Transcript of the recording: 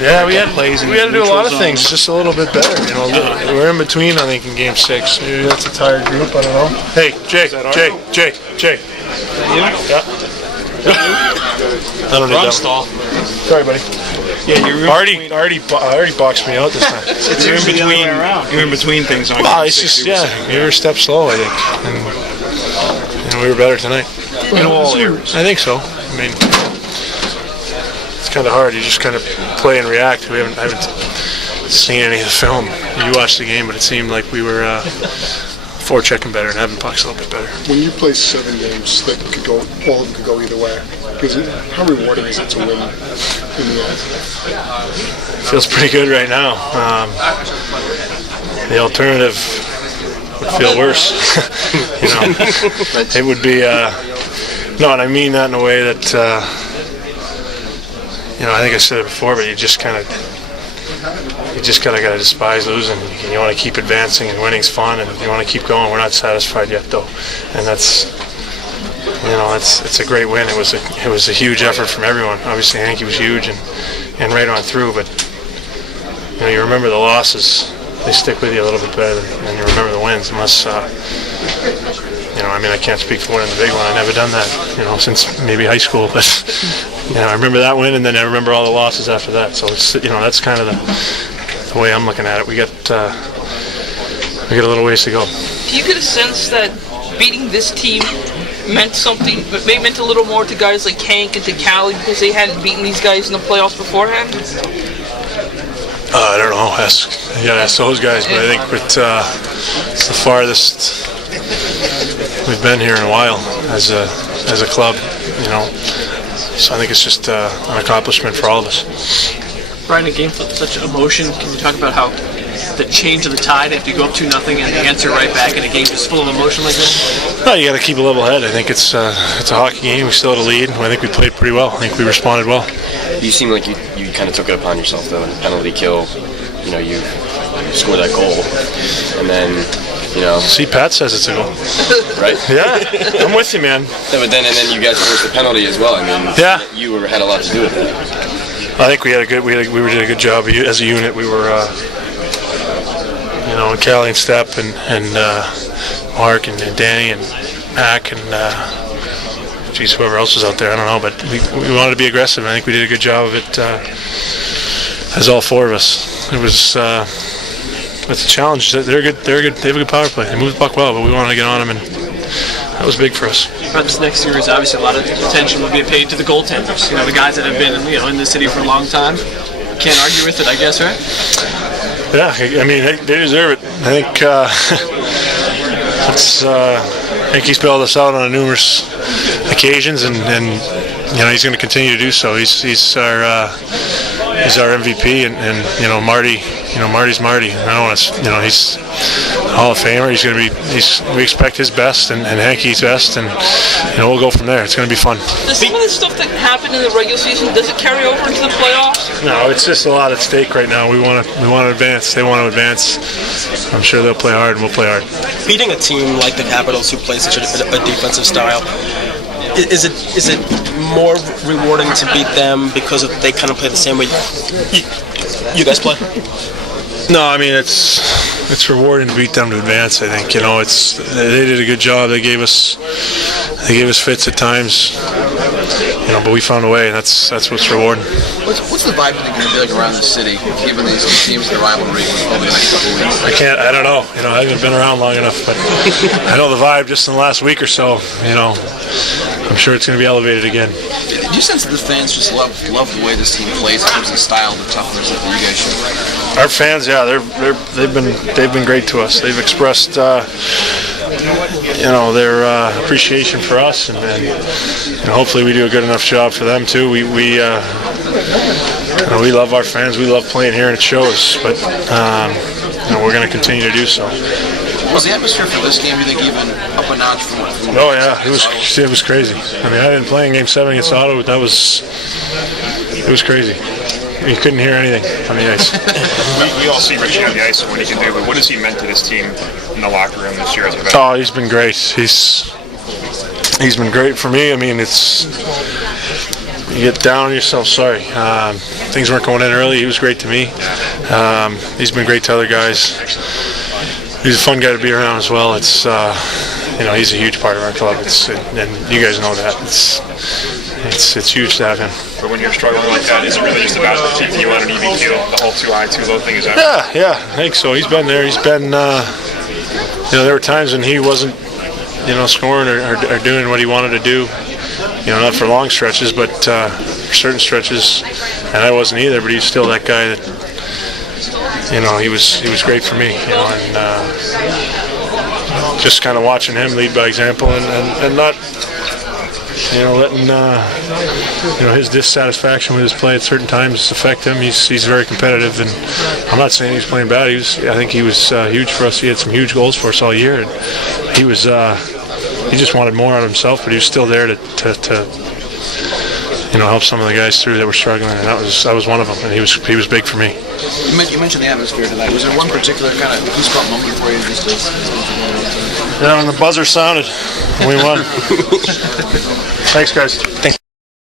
Yeah, we had to do a lot of things just a little bit better. You know, we're in between. I think in Game 6. Maybe that's a tired group. I don't know. Hey, Jay. You? Yeah. I don't need that. Stall. Sorry, buddy. Yeah, you're already boxed me out this time. It's usually the other way around. You're in between things. Well, it's just we were a step slow, I think, and we were better tonight. In all areas. I think so. I mean, it's kind of hard. You just kind of play and react. I haven't seen any of the film. You watched the game, but it seemed like we were forechecking better and having pucks a little bit better. When you play 7 games that could go, all of them could go either way. How rewarding is it to win in the end? Feels pretty good right now. The alternative would feel worse. You know, it would be. No, and I mean that in a way that. You know, I think I said it before, but you just kind of gotta despise losing. You want to keep advancing, and winning's fun, and you want to keep going. We're not satisfied yet, though, and that's. You know, it's a great win. It was a huge effort from everyone. Obviously, Hanky was huge and right on through. But you know, you remember the losses; they stick with you a little bit better than you remember the wins. Unless you know, I mean, I can't speak for winning the big one. I've never done that, you know, since maybe high school. But you know, I remember that win, and then I remember all the losses after that. So it's, you know, that's kind of the way I'm looking at it. We got a little ways to go. Do you get a sense that beating this team meant something, but maybe meant a little more to guys like Hank and to Callie because they hadn't beaten these guys in the playoffs beforehand? I don't know. Ask those guys, but I think it's the farthest we've been here in a while as a club, you know. So I think it's just an accomplishment for all of us. Brian, a game full of such emotion. Can you talk about how the change of the tide after you go up 2-0 and they answer right back in a game just full of emotion like this? No, you got to keep a level head. I think it's a hockey game. We still had a lead. I think we played pretty well. I think we responded well. You seem like you kind of took it upon yourself though in the penalty kill. You know, you scored that goal, and then. You know. See, Pat says it's a goal. Right? Yeah, I'm with you, man. Yeah, but then you guys forced the penalty as well. I mean, yeah, you had a lot to do with that. I think we did a good job as a unit. We were, you know, and Callie and Step and Mark and Danny and Mac and whoever else was out there. I don't know, but we wanted to be aggressive. I think we did a good job of it as all 4 of us. It was. It's a challenge. They're good. They have a good power play. They move the puck well, but we wanted to get on them, and that was big for us. This next series, obviously, a lot of attention will be paid to the goaltenders. You know, the guys that have been, you know, in the city for a long time. Can't argue with it, I guess, right? Yeah, I mean, they deserve it. I think he's bailed us out on numerous occasions, and you know he's going to continue to do so. He's our MVP, and you know Marty. You know Marty's Marty. I don't want to. You know he's a Hall of Famer. He's going to be. We expect his best and Hankey's best, and you know we'll go from there. It's going to be fun. Does some of the stuff that happened in the regular season does it carry over into the playoffs? No, it's just a lot at stake right now. We want to advance. They want to advance. I'm sure they'll play hard, and we'll play hard. Beating a team like the Capitals, who play such a defensive style, is it more rewarding to beat them because they kind of play the same way you guys play? No, I mean it's rewarding to beat them to advance. I think, you know, they did a good job. They gave us fits at times, you know, but we found a way, and that's what's rewarding. What's the vibe going to be like around the city, given these two teams, the rivalry over the next couple of weeks? I don't know. You know, I haven't been around long enough, but I know the vibe just in the last week or so. You know, I'm sure it's going to be elevated again. Do you sense that the fans just love the way this team plays in terms of the style, the toughness that you guys show? Our fans, yeah, they've been great to us. They've expressed, you know, their appreciation for us, and hopefully we do a good enough job for them too. We love our fans. We love playing here, and it shows. But you know, we're going to continue to do so. Was the atmosphere for this game, you think, even up a notch from Oh yeah, it was crazy. I mean, I didn't play in Game 7 against Ottawa. It was crazy. You couldn't hear anything on the ice. we all see Richie on the ice and what he can do, but what has he meant to this team in the locker room this year as a veteran? Oh, he's been great. He's been great for me. I mean, it's, you get down on yourself. Sorry, things weren't going in early. He was great to me. He's been great to other guys. He's a fun guy to be around as well. It's he's a huge part of our club. And you guys know that. It's huge to have him. But when you're struggling like that, is it really just about keeping you on an even keel? The whole too high, too low thing, is that? Yeah, I think so. He's been there. He's been. There were times when he wasn't, scoring or doing what he wanted to do. Not for long stretches, but for certain stretches, and I wasn't either. But he's still that guy that, he was great for me. And just kind of watching him lead by example and not, letting his dissatisfaction with his play at certain times affect him. He's very competitive, and I'm not saying he's playing bad. I think he was huge for us. He had some huge goals for us all year, and he was. He just wanted more out of himself, but he was still there to help some of the guys through that were struggling, and I was one of them, and he was big for me. You mentioned the atmosphere tonight. Was there one particular kind of goosebump moment for you? When the buzzer sounded, we won. Thanks, guys. Thanks.